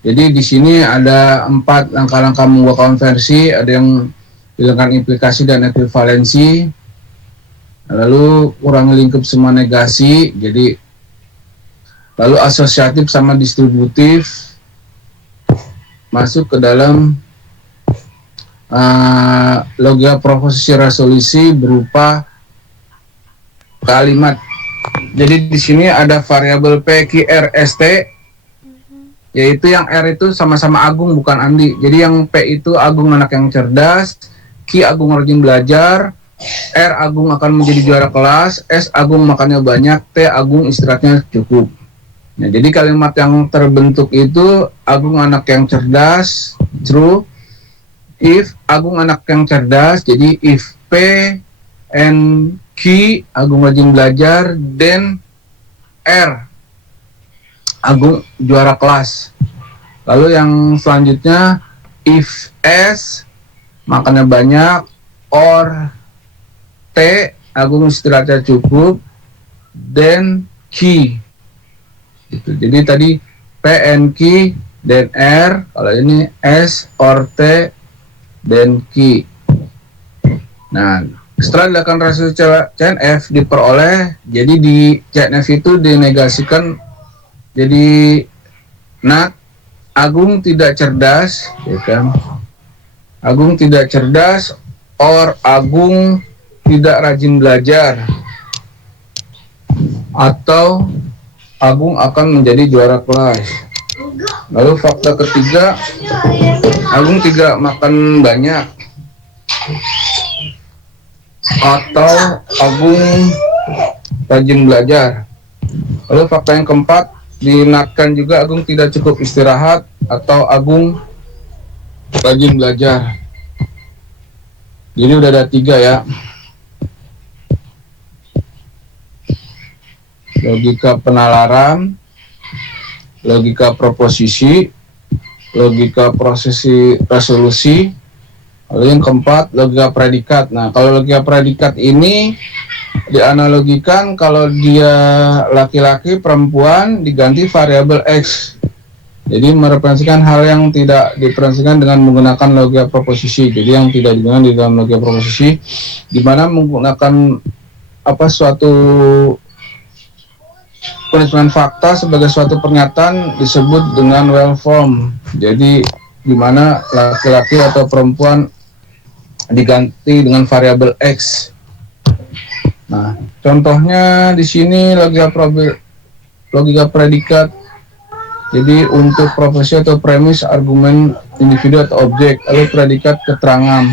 Jadi di sini ada 4 langkah-langkah membuat konversi, ada yang hilangkan implikasi dan ekuivalensi, lalu kurangi lingkup semua negasi, jadi lalu asosiatif sama distributif, masuk ke dalam logika proposisi resolusi berupa kalimat. Jadi di sini ada variabel P, Q, R, S, T, yaitu yang R itu sama-sama Agung bukan Andi. Jadi yang P itu Agung anak yang cerdas, Q Agung rajin belajar, R Agung akan menjadi juara kelas, S Agung makannya banyak, T Agung istirahatnya cukup. Nah, jadi kalimat yang terbentuk itu Agung anak yang cerdas, true. If Agung anak yang cerdas, jadi if P and Q Agung rajin belajar, then R Agung juara kelas. Lalu yang selanjutnya if S makannya banyak, or T Agung istirahatnya cukup, then Q. Gitu. Jadi tadi P and Q dan R, kalau ini S or T dan Q. Nah, setelah dilakukan rasio CNF diperoleh, jadi di CNF itu dinegasikan jadi not Agung tidak cerdas, ya kan? Agung tidak cerdas, or Agung tidak rajin belajar, atau Agung akan menjadi juara kelas. Lalu fakta ketiga, Agung tidak makan banyak, atau Agung rajin belajar. Lalu fakta yang keempat, dinatkan juga Agung tidak cukup istirahat, atau Agung rajin belajar. Jadi udah ada 3 ya. Logika penalaran, logika proposisi, logika prosesi resolusi, lalu yang keempat logika predikat. Nah, kalau logika predikat ini dianalogikan kalau dia laki-laki perempuan diganti variabel X. Jadi merepresentasikan hal yang tidak direpresentasikan dengan menggunakan logika proposisi. Jadi yang tidak digunakan di dalam logika proposisi, di mana menggunakan suatu penunjukan fakta sebagai suatu pernyataan disebut dengan well form. Jadi di mana laki-laki atau perempuan diganti dengan variabel X. Nah, contohnya di sini logika predikat. Jadi untuk profesi atau premis, argumen, individu atau objek, lalu predikat keterangan.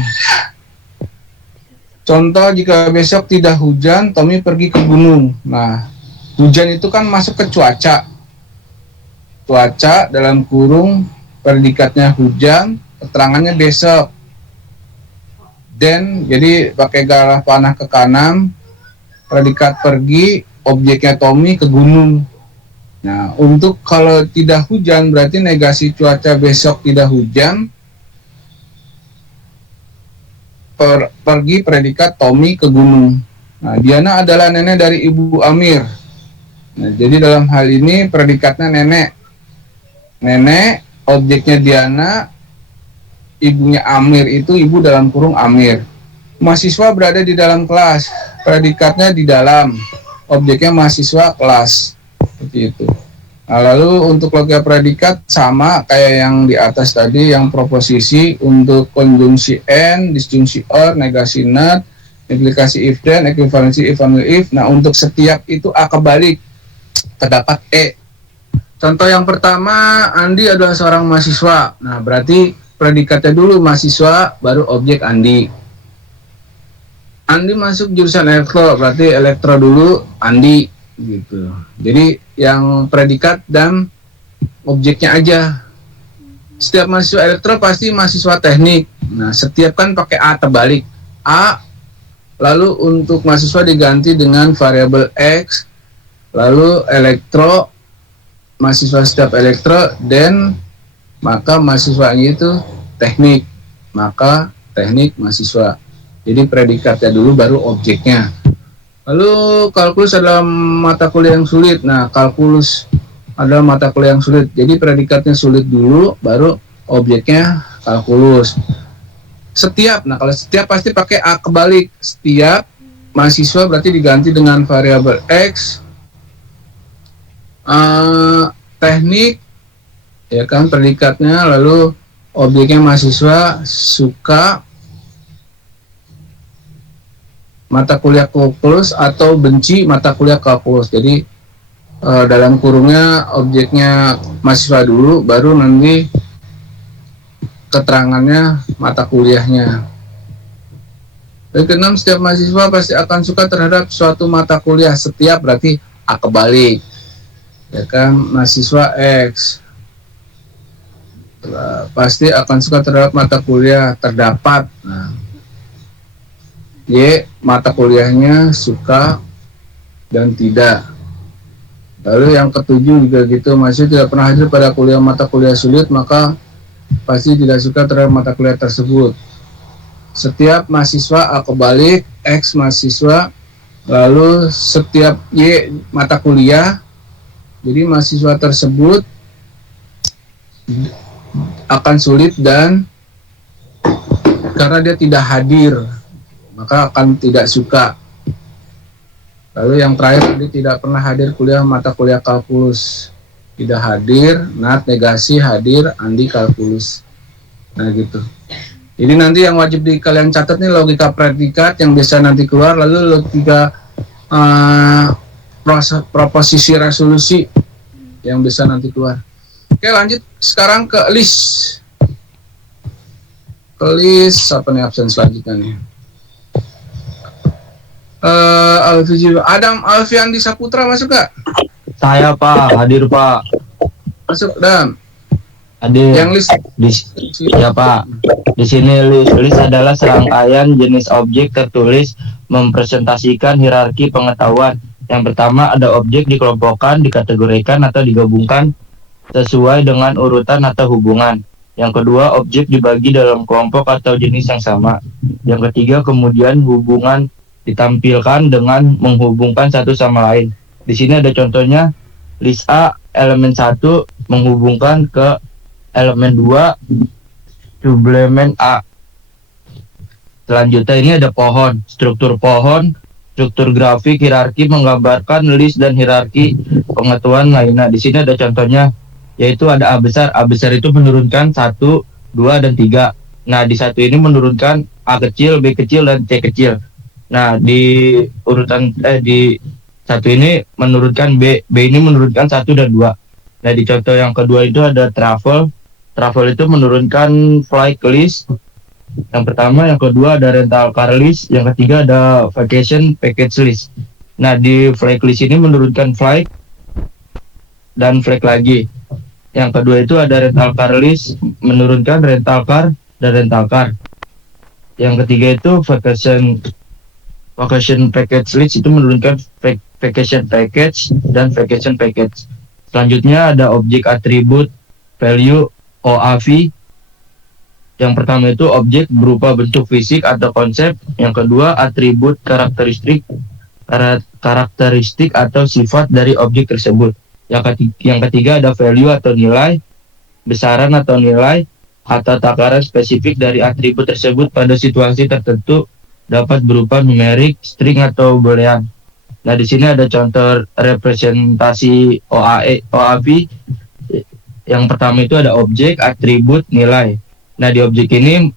Contoh, jika besok tidak hujan, Tommy pergi ke gunung. Nah, hujan itu kan masuk ke cuaca. Cuaca dalam kurung predikatnya hujan, keterangannya besok. Then, jadi pakai galah panah ke kanan, predikat pergi, objeknya Tommy ke gunung. Nah, untuk kalau tidak hujan berarti negasi cuaca besok tidak hujan, pergi predikat Tommy ke gunung. Nah, Diana adalah nenek dari Ibu Amir. Nah, jadi dalam hal ini predikatnya nenek. Nenek, objeknya Diana, ibunya Amir itu ibu dalam kurung Amir. Mahasiswa berada di dalam kelas, predikatnya di dalam, objeknya mahasiswa kelas. Seperti itu. Nah, lalu untuk logika predikat sama kayak yang di atas tadi, yang proposisi untuk konjungsi and, disjungsi or, negasi not, implikasi if then, ekuivalensi if and if. Nah, untuk setiap itu A kebalik, terdapat E. Contoh yang pertama, Andi adalah seorang mahasiswa. Nah, berarti predikatnya dulu mahasiswa, baru objek Andi. Andi masuk jurusan elektro, berarti elektro dulu Andi. Gitu. Jadi yang predikat dan objeknya aja. Setiap mahasiswa elektro pasti mahasiswa teknik. Nah, setiap kan pakai A terbalik. A, lalu untuk mahasiswa diganti dengan variabel X, lalu elektro, mahasiswa setiap elektro, dan maka mahasiswanya itu teknik, maka teknik mahasiswa. Jadi predikatnya dulu baru objeknya. Lalu kalkulus adalah mata kuliah yang sulit. Nah, kalkulus adalah mata kuliah yang sulit. Jadi predikatnya sulit dulu, baru objeknya kalkulus. Setiap, nah kalau setiap pasti pakai A kebalik. Setiap mahasiswa berarti diganti dengan variabel X. Teknik, ya kan predikatnya, lalu objeknya mahasiswa suka mata kuliah kalkulus atau benci mata kuliah kalkulus. Jadi dalam kurungnya objeknya mahasiswa dulu, baru nanti keterangannya mata kuliahnya. Yang keenam, setiap mahasiswa pasti akan suka terhadap suatu mata kuliah. Setiap berarti A kebalik. Ya kan, mahasiswa X pasti akan suka terhadap mata kuliah terdapat. Nah, Y mata kuliahnya suka dan tidak. Lalu yang ketujuh juga gitu, mahasiswa tidak pernah hadir pada kuliah mata kuliah sulit, maka pasti tidak suka terhadap mata kuliah tersebut. Setiap mahasiswa A kebalik, X mahasiswa, lalu setiap Y mata kuliah, jadi mahasiswa tersebut akan sulit dan karena dia tidak hadir, maka akan tidak suka. Lalu yang terakhir, dia tidak pernah hadir kuliah mata kuliah kalkulus. Tidak hadir, Nat negasi, hadir, Andi kalkulus. Nah gitu. Jadi nanti yang wajib kalian catat nih logika predikat yang bisa nanti keluar, lalu logika proposisi resolusi yang bisa nanti keluar. Oke, lanjut sekarang ke list. Ke list apa nih absen selanjutnya nih? Adam Alfiandi Saputra masuk gak? Saya Pak, hadir Pak. Masuk, Dam. Hadir. Yang list ya Pak. Di sini list adalah serangkaian jenis objek tertulis mempresentasikan hierarki pengetahuan. Yang pertama ada objek dikelompokkan, dikategorikan atau digabungkan sesuai dengan urutan atau hubungan. Yang kedua, objek dibagi dalam kelompok atau jenis yang sama. Yang ketiga, kemudian hubungan ditampilkan dengan menghubungkan satu sama lain. Di sini ada contohnya, list A, elemen 1 menghubungkan ke elemen 2, suplemen A. Selanjutnya ini ada pohon, struktur grafik hierarki menggambarkan list dan hierarki pengetahuan lainnya. Di sini ada contohnya, yaitu ada A besar. A besar itu menurunkan 1, 2, dan 3. Nah, di satu ini menurunkan A kecil, B kecil, dan C kecil. Nah, di urutan di satu ini menurunkan B ini menurunkan 1 dan 2. Nah, di contoh yang kedua itu ada travel itu menurunkan flight list. Yang pertama, yang kedua ada rental car list, yang ketiga ada vacation package list. Nah, di flight list ini menurunkan flight dan flight lagi. Yang kedua itu ada rental car list, menurunkan rental car dan rental car. Yang ketiga itu vacation package list, itu menurunkan vacation package dan vacation package. Selanjutnya ada objek atribut value OAV. Yang pertama itu objek berupa bentuk fisik atau konsep. Yang kedua atribut karakteristik atau sifat dari objek tersebut. Yang ketiga ada value atau nilai, besaran atau nilai, atau takaran spesifik dari atribut tersebut pada situasi tertentu, dapat berupa numerik, string, atau boolean. Nah, di sini ada contoh representasi OAV. Yang pertama itu ada objek, atribut, nilai. Nah, di objek ini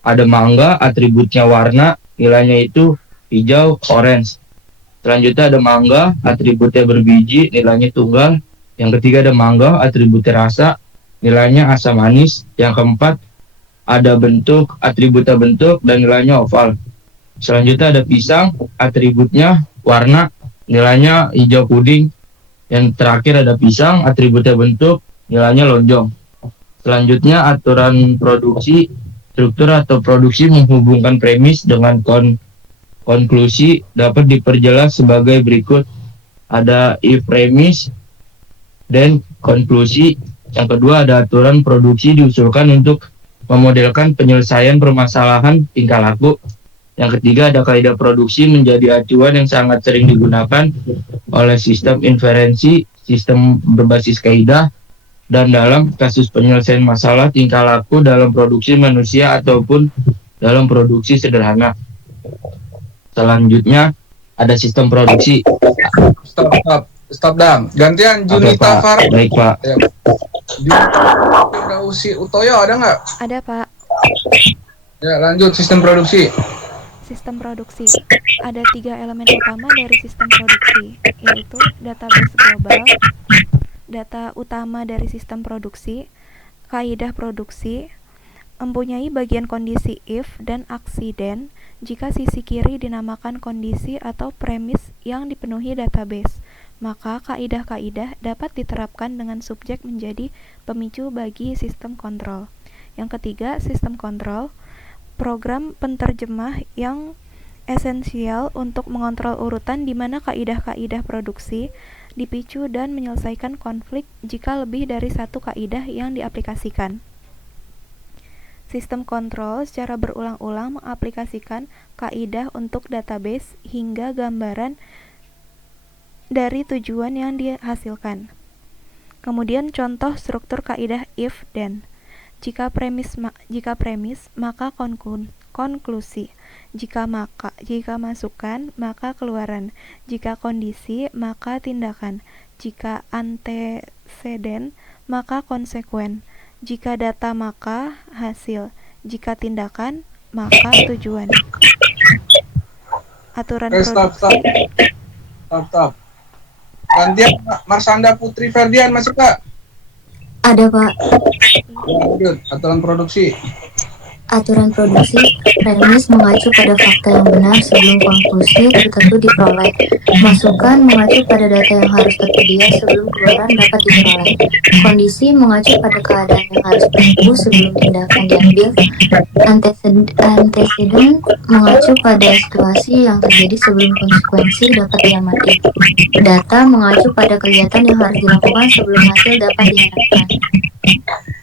ada mangga, atributnya warna, nilainya itu hijau, orange. Selanjutnya ada mangga, atributnya berbiji, nilainya tunggal. Yang ketiga ada mangga, atributnya rasa, nilainya asam manis. Yang keempat ada bentuk, atributnya bentuk, dan nilainya oval. Selanjutnya ada pisang, atributnya warna, nilainya hijau puding. Yang terakhir ada pisang, atributnya bentuk, nilainya lonjong. Selanjutnya aturan produksi, struktur atau produksi menghubungkan premis dengan konklusi dapat diperjelas sebagai berikut. Ada if premis dan konklusi. Yang kedua ada aturan produksi diusulkan untuk memodelkan penyelesaian permasalahan tingkah laku. Yang ketiga ada kaidah produksi menjadi acuan yang sangat sering digunakan oleh sistem inferensi, sistem berbasis kaidah, dan dalam kasus penyelesaian masalah tingkah laku dalam produksi manusia ataupun dalam produksi sederhana. Selanjutnya ada sistem produksi. Stop Dam. Gantian Junita Far. Baik Pak. Ya. Junita Usi Utoyo ada nggak? Ada Pak. Ya, lanjut sistem produksi. Sistem produksi. Ada 3 elemen utama dari sistem produksi, yaitu database global, data utama dari sistem produksi, kaidah produksi, mempunyai bagian kondisi if dan aksi then, Jika sisi kiri dinamakan kondisi atau premis yang dipenuhi database, maka kaidah-kaidah dapat diterapkan dengan subjek menjadi pemicu bagi sistem kontrol. Yang ketiga, sistem kontrol, program penterjemah yang esensial untuk mengontrol urutan di mana kaidah-kaidah produksi dipicu dan menyelesaikan konflik jika lebih dari satu kaidah yang diaplikasikan. Sistem kontrol secara berulang-ulang mengaplikasikan kaidah untuk database hingga gambaran dari tujuan yang dihasilkan. Kemudian contoh struktur kaidah if then. Jika premis maka konklusi. Jika masukan maka keluaran. Jika kondisi maka tindakan. Jika anteseden maka konsekuen. Jika data maka hasil. Jika tindakan maka tujuan. Aturan produksi. Stop. Gantian Marsanda Putri Ferdian masuk Kak? Ada Pak. Lanjut, aturan produksi. Aturan produksi premis mengacu pada fakta yang benar sebelum konklusi tertentu diperoleh. Masukan mengacu pada data yang harus tersedia sebelum keluaran dapat diperoleh. Kondisi mengacu pada keadaan yang harus berlaku sebelum tindakan diambil. Antecedent mengacu pada situasi yang terjadi sebelum konsekuensi dapat diamati. Data mengacu pada kegiatan yang harus dilakukan sebelum hasil dapat diharapkan.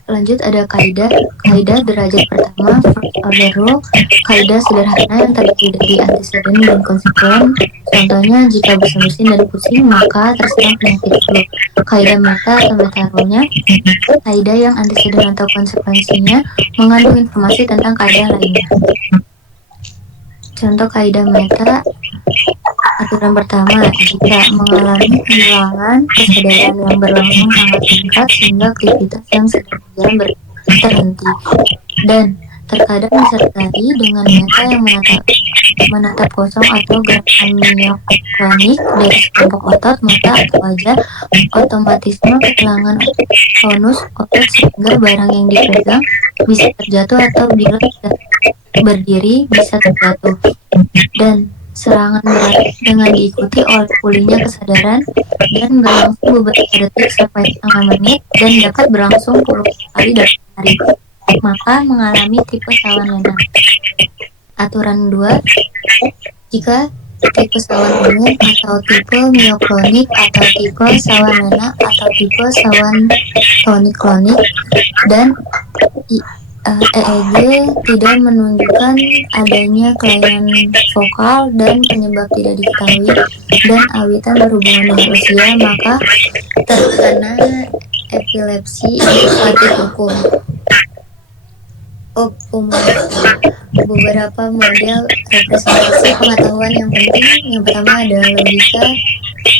Lanjut ada kaidah derajat pertama, first order rule, kaidah sederhana yang terdiri dari antecedent dan konsekuen. Contohnya, jika bersin dan pusing, maka terserang penyakit flu. Kaidah meta atau meta rule-nya, kaidah yang antecedent atau konsekuensinya mengandung informasi tentang kaidah lainnya. Contoh kaidah meta, aturan pertama, jika mengalami kehilangan kesadaran yang berlangsung sangat singkat sehingga aktivitas yang sedang berjalan terhenti, dan terkadang disertai dengan meta yang menatap kosong atau gerakan mioklonik dari sekelompok otot, mata atau wajah, otomatisme kehilangan tonus otot sehingga barang yang dipegang bisa terjatuh atau bila berdiri bisa terjatuh, dan serangan berat dengan diikuti oleh pulihnya kesadaran dan berlangsung beberapa detik sampai setengah menit dan dapat berlangsung puluh kali dalam hari, maka mengalami tipe sawan lena. Aturan 2, jika tipe sawan umum atau tipe mioklonik atau tipe sawan lena atau tipe sawan tonik-klonik dan EEG tidak menunjukkan adanya kelainan vokal dan penyebab tidak diketahui dan awitan berhubungan dengan usia, maka terkena epilepsi indikatif hukum. Beberapa model representasi pengetahuan yang penting. Yang pertama ada logika,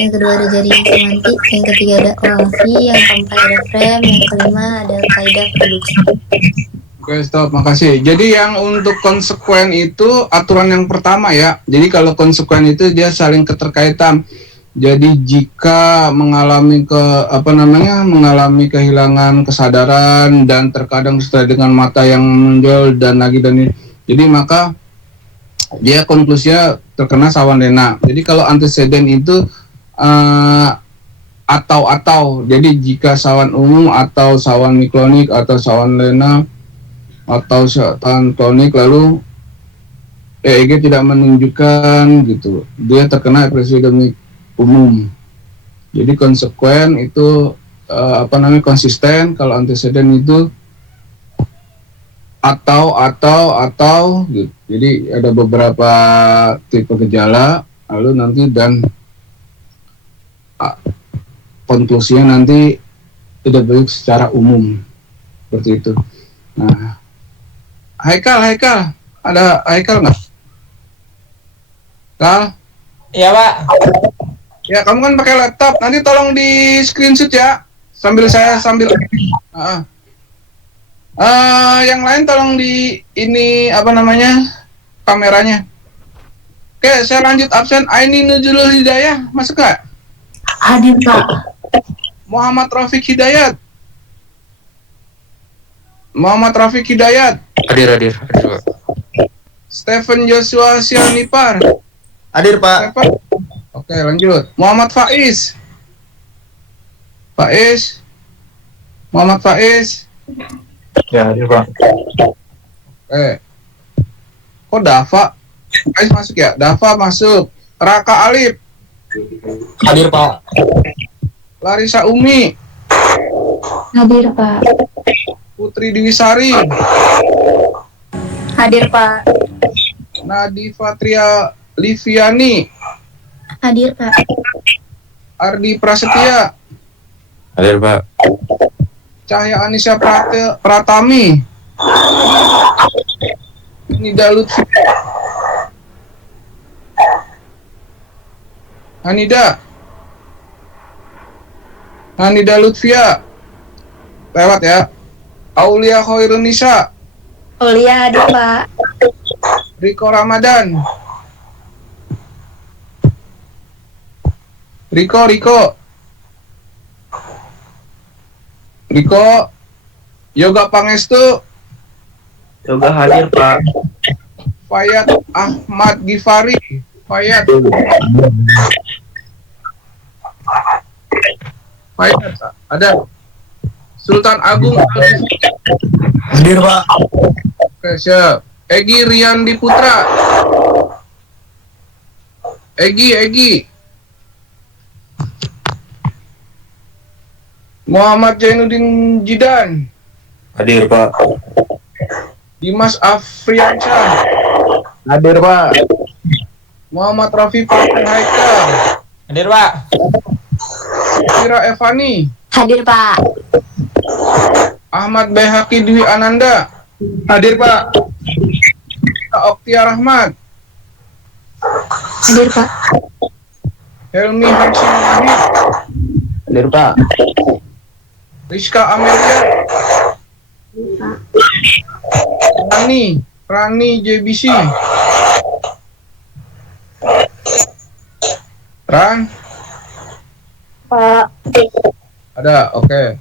yang kedua ada jaringan semantik, yang ketiga ada OLV, yang keempat ada frame, yang kelima ada kaidah produksi. Oke, stop, makasih. Jadi yang untuk konsekuen itu aturan yang pertama ya. Jadi kalau konsekuen itu dia saling keterkaitan. Jadi jika mengalami mengalami kehilangan kesadaran dan terkadang disertai dengan mata yang menonjol dan lagi dan ini. Jadi maka dia konklusinya terkena sawan lena. Jadi kalau antecedent itu atau. Jadi jika sawan umum atau sawan miklonik atau sawan lena atau sawan tonik lalu EEG tidak menunjukkan gitu, dia terkena epilepsi umum. Jadi konsekuen itu konsisten. Kalau antecedent itu atau gitu. Jadi ada beberapa tipe gejala lalu nanti dan konklusinya nanti tidak baik secara umum seperti itu. Nah, Haikal, ada Haikal nggak? Kal? Iya Pak. Ya, kamu kan pakai laptop, nanti tolong di screenshot ya, sambil yang lain tolong di ini kameranya. Oke, saya lanjut absen. Aini Nuzulul Hidayah, masuk nggak? Hadir Pak. Muhammad Rafiq Hidayat. Hadir Pak. Stephen Joshua Sianipar. Hadir, Pak. Stephen. Oke, lanjut. Muhammad Faiz. Muhammad Faiz. Ya, hadir, Pak. Kok Dava? Faiz masuk ya? Dava masuk. Raka Alif. Hadir, Pak. Larissa Umi. Hadir, Pak. Putri Diwisari. Hadir, Pak. Nadifa Tria Liviani. Hadir, Pak. Ardi Prasetya. Hadir, Pak. Cahya Anisya Pratami. Nida Lutfi. Hanida Lutfia. Lewat ya. Aulia Khairunisa. Aulia hadir, Pak. Riko Ramadan. Riko. Yoga Pangestu. Yoga hadir, Pak. Fayat Ahmad Gifari. Fayat, ada. Sultan Agung. Hadir, Pak. Oke, siap. Egi Riandi Putra. Egi. Muhammad Jainuddin Jidan. Hadir, Pak. Dimas Afriansyah. Hadir, Pak. Muhammad Rafi Fatih Haikal. Hadir, Pak. Kira Evani. Hadir, Pak. Ahmad Behaki Dwi Ananda. Hadir, Pak. Oktia Rahmat. Hadir, Pak. Helmi Harsin Wahid. Hadir, Pak. Rizka Amelia. Rani JBC. Ran? Pak. Ada, oke.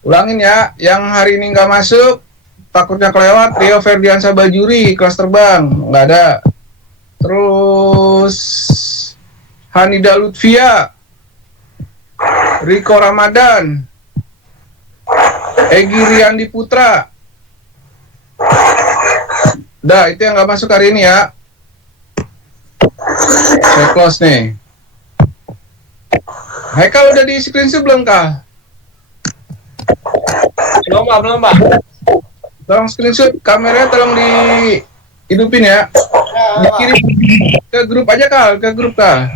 Ulangin ya, yang hari ini nggak masuk, takutnya kelewat. Rio Ferdiansa Bajuri, kelas terbang, nggak ada. Terus Hanida Lutfia, Riko Ramadan, Egi Riandi Putra. Dah, itu yang nggak masuk hari ini ya. Saya close nih. Haikal udah di screenshot belum, Kak? Belum, Pak. Tolong screenshot kameranya, tolong dihidupin ya. Dikirim ke grup aja, Kak. Ke grup, Kak.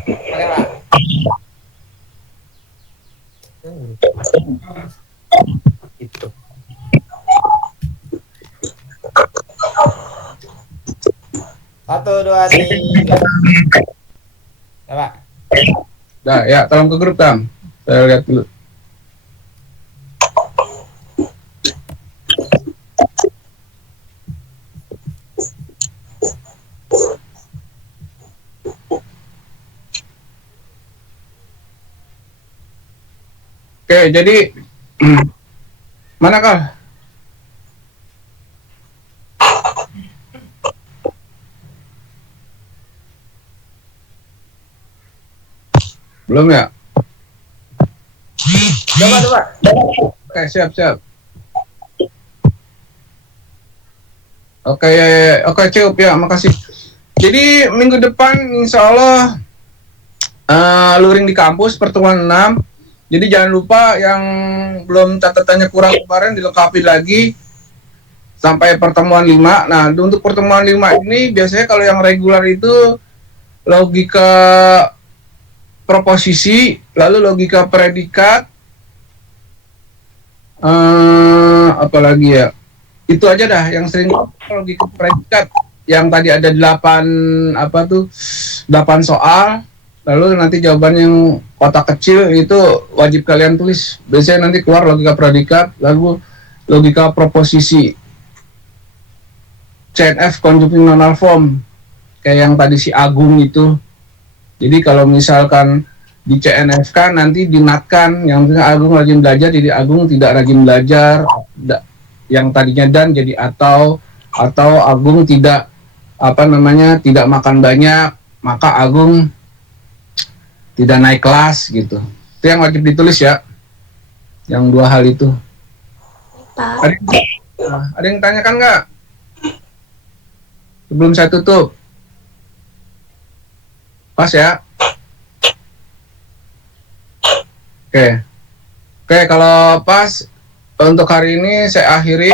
Itu. Satu, dua, tiga. Ya, Pak. Dah, ya, tolong ke grup, Kang. Saya lihat dulu. Oke, jadi manakah? Belum ya? Coba. Oke, siap. Oke, cukup ya, makasih. Jadi minggu depan insya Allah luring di kampus pertemuan 6. Jadi jangan lupa yang belum catatannya kurang kemarin dilengkapi lagi sampai pertemuan 5. Nah, untuk pertemuan 5 ini biasanya kalau yang regular itu logika proposisi, lalu logika predikat, apalagi ya, itu aja dah yang sering logika predikat yang tadi ada 8 soal, lalu nanti jawaban yang kotak kecil itu wajib kalian tulis. Biasanya nanti keluar logika predikat, lalu logika proposisi, CNF conjuncting nonal form kayak yang tadi si Agung itu. Jadi kalau misalkan di CNF kan nanti dinatkan, yang Agung rajin belajar jadi Agung tidak rajin belajar, yang tadinya dan jadi atau Agung tidak tidak makan banyak, maka Agung tidak naik kelas gitu. Itu yang wajib ditulis ya. Yang dua hal itu. Ada yang tanyakan nggak? Sebelum saya tutup. Pas ya. Oke, kalau pas untuk hari ini saya akhiri.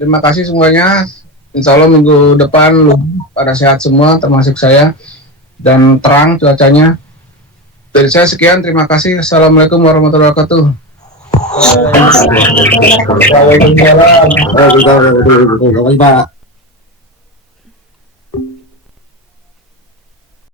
Terima kasih semuanya. Insya Allah minggu depan pada sehat semua, termasuk saya, dan terang cuacanya. Dari saya sekian, terima kasih. Assalamualaikum warahmatullahi wabarakatuh. Waalaikumsalam.